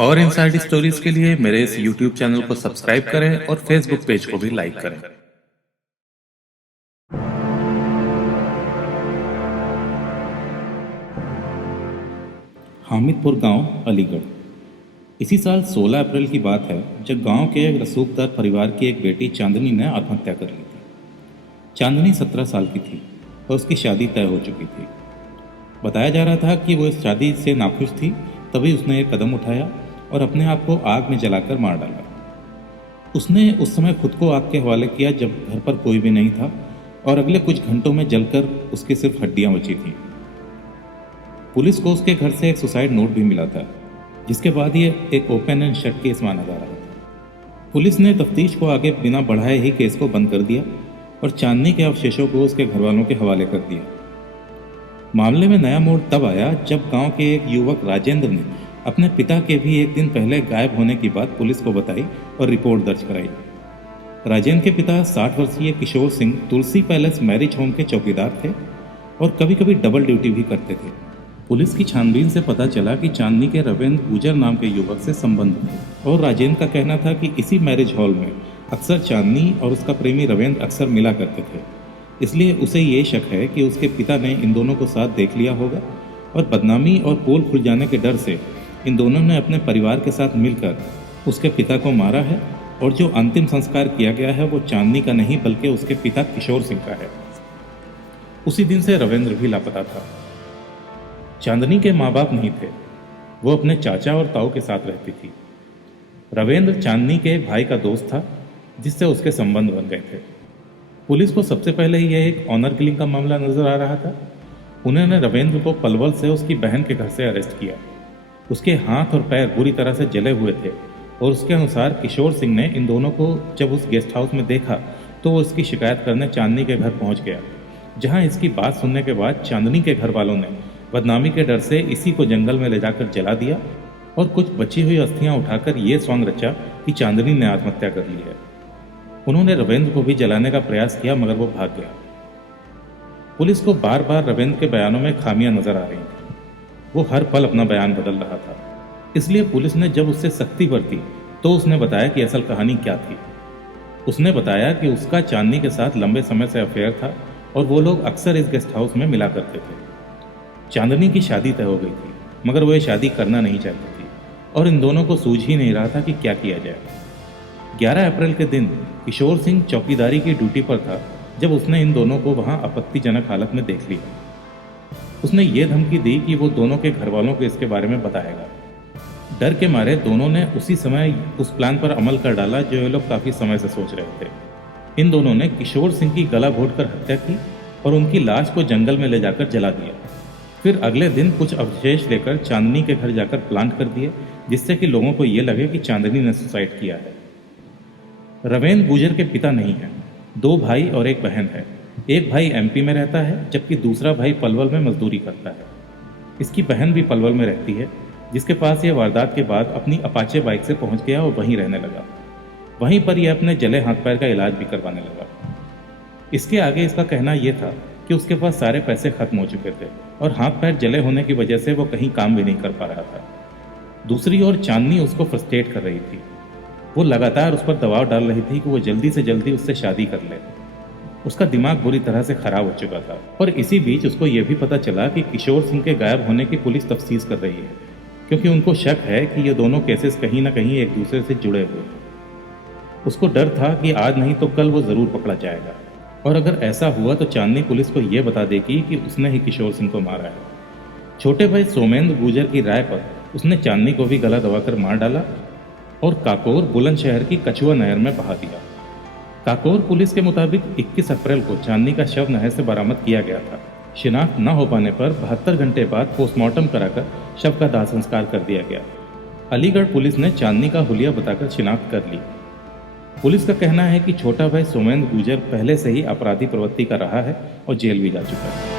और inside stories के लिए मेरे इस YouTube चैनल को सब्सक्राइब करें और Facebook पेज को भी लाइक करें। हामिदपुर गांव, अलीगढ़। इसी साल 16 अप्रैल की बात है जब गांव के एक रसूखदार परिवार की एक बेटी चांदनी ने आत्महत्या कर ली थी। चांदनी 17 साल की थी और उसकी शादी तय हो चुकी थी। बताया जा रहा था कि वो इस शादी से नाखुश थी, तभी उसने एक कदम उठाया और अपने आप को आग में जलाकर मार डाला। उसने उस समय खुद को आग के हवाले किया जब घर पर कोई भी नहीं था और अगले कुछ घंटों में जलकर उसकी सिर्फ हड्डियां बची थीं। पुलिस को उसके घर से एक सुसाइड नोट भी मिला था, जिसके बाद ये एक ओपन एंड शट केस माना जा रहा था। पुलिस ने तफ्तीश को आगे बिना बढ़ाए ही केस को बंद कर दिया और चांदनी के अवशेषों को उसके घरवालों के हवाले कर दिया। मामले में नया मोड़ तब आया जब गांव के एक युवक राजेंद्र ने अपने पिता के भी एक दिन पहले गायब होने की बात पुलिस को बताई और रिपोर्ट दर्ज कराई। राजेंद्र के पिता 60 वर्षीय किशोर सिंह तुलसी पैलेस मैरिज होम के चौकीदार थे और कभी कभी डबल ड्यूटी भी करते थे। पुलिस की छानबीन से पता चला कि चांदनी के रविंद्र गुजर नाम के युवक से संबंध थे और राजेंद्र का कहना था कि इसी मैरिज हॉल में अक्सर चांदनी और उसका प्रेमी रविंद्र अक्सर मिला करते थे। इसलिए उसे ये शक है कि उसके पिता ने इन दोनों को साथ देख लिया होगा और बदनामी और पोल खुल जाने के डर से इन दोनों ने अपने परिवार के साथ मिलकर उसके पिता को मारा है और जो अंतिम संस्कार किया गया है वो चांदनी का नहीं बल्कि उसके पिता किशोर सिंह का है। उसी दिन से रविंद्र भी लापता था। चांदनी के माँ बाप नहीं थे, वो अपने चाचा और ताऊ के साथ रहती थी। रविंद्र चांदनी के एक भाई का दोस्त था जिससे उसके संबंध बन गए थे। पुलिस को सबसे पहले यह एक ऑनर किलिंग का मामला नजर आ रहा था। उन्होंने रविंद्र को पलवल से उसकी बहन के घर से अरेस्ट किया। उसके हाथ और पैर बुरी तरह से जले हुए थे और उसके अनुसार किशोर सिंह ने इन दोनों को जब उस गेस्ट हाउस में देखा तो वो इसकी शिकायत करने चांदनी के घर पहुंच गया, जहां इसकी बात सुनने के बाद चांदनी के घर वालों ने बदनामी के डर से इसी को जंगल में ले जाकर जला दिया और कुछ बची हुई अस्थियां उठाकर ये सॉन्ग रचा कि चांदनी ने आत्महत्या कर ली है। उन्होंने रविंद्र को भी जलाने का प्रयास किया मगर वो भाग गया। पुलिस को बार बार रविंद्र के बयानों में खामियां नजर आ रही थी। वो हर पल अपना बयान बदल रहा था। इसलिए पुलिस ने जब उससे सख्ती बरती तो उसने बताया कि असल कहानी क्या थी। उसने बताया कि उसका चांदनी के साथ लंबे समय से अफेयर था और वो लोग अक्सर इस गेस्ट हाउस में मिला करते थे। चांदनी की शादी तय हो गई थी मगर वो ये शादी करना नहीं चाहती थी और इन दोनों को सूझ ही नहीं रहा था कि क्या किया जाए। 11 अप्रैल के दिन किशोर सिंह चौकीदारी की ड्यूटी पर था जब उसने इन दोनों को वहां आपत्तिजनक हालत में देख लिया। उसने ये धमकी दी कि वो दोनों के घर वालों को इसके बारे में बताएगा। डर के मारे दोनों ने उसी समय उस प्लान पर अमल कर डाला जो ये लोग काफी समय से सोच रहे थे। इन दोनों ने किशोर सिंह की गला घोटकर हत्या की और उनकी लाश को जंगल में ले जाकर जला दिया। फिर अगले दिन कुछ अवशेष लेकर चांदनी के घर जाकर प्लांट कर दिए जिससे कि लोगों को यह लगे कि चांदनी ने सुसाइड किया है। रविंद्र गुजर के पिता नहीं है, 2 भाई और एक बहन है। एक भाई एमपी में रहता है जबकि दूसरा भाई पलवल में मजदूरी करता है। इसकी बहन भी पलवल में रहती है जिसके पास यह वारदात के बाद अपनी अपाचे बाइक से पहुंच गया और वहीं रहने लगा। वहीं पर यह अपने जले हाथ पैर का इलाज भी करवाने लगा। इसके आगे इसका कहना यह था कि उसके पास सारे पैसे खत्म हो चुके थे और हाथ पैर जले होने की वजह से वो कहीं काम भी नहीं कर पा रहा था। दूसरी ओर चांदनी उसको फ्रस्ट्रेट कर रही थी। वो लगातार उस पर दबाव डाल रही थी कि वो जल्दी से जल्दी उससे शादी कर ले। उसका दिमाग बुरी तरह से खराब हो चुका था और इसी बीच उसको यह भी पता चला कि किशोर सिंह के गायब होने की पुलिस तफ्तीश कर रही है क्योंकि उनको शक है कि ये दोनों केसेस कहीं ना कहीं एक दूसरे से जुड़े हुए हैं। उसको डर था कि आज नहीं तो कल वो जरूर पकड़ा जाएगा और अगर ऐसा हुआ तो चांदनी पुलिस को यह बता देगी कि उसने ही किशोर सिंह को मारा है। छोटे भाई सोमेंद्र गुजर की राय पर उसने चांदनी को भी गला दबाकर मार डाला और काकोर बुलंदशहर की कछुआ नहर में बहा दिया। काकोर पुलिस के मुताबिक 21 अप्रैल को चांदनी का शव नहर से बरामद किया गया था। शिनाख्त न हो पाने पर 72 घंटे बाद पोस्टमार्टम कराकर शव का दाह संस्कार कर दिया गया। अलीगढ़ पुलिस ने चांदनी का हुलिया बताकर शिनाख्त कर ली। पुलिस का कहना है कि छोटा भाई सोमेंद्र गुजर पहले से ही अपराधी प्रवृत्ति का रहा है और जेल भी जा चुका है।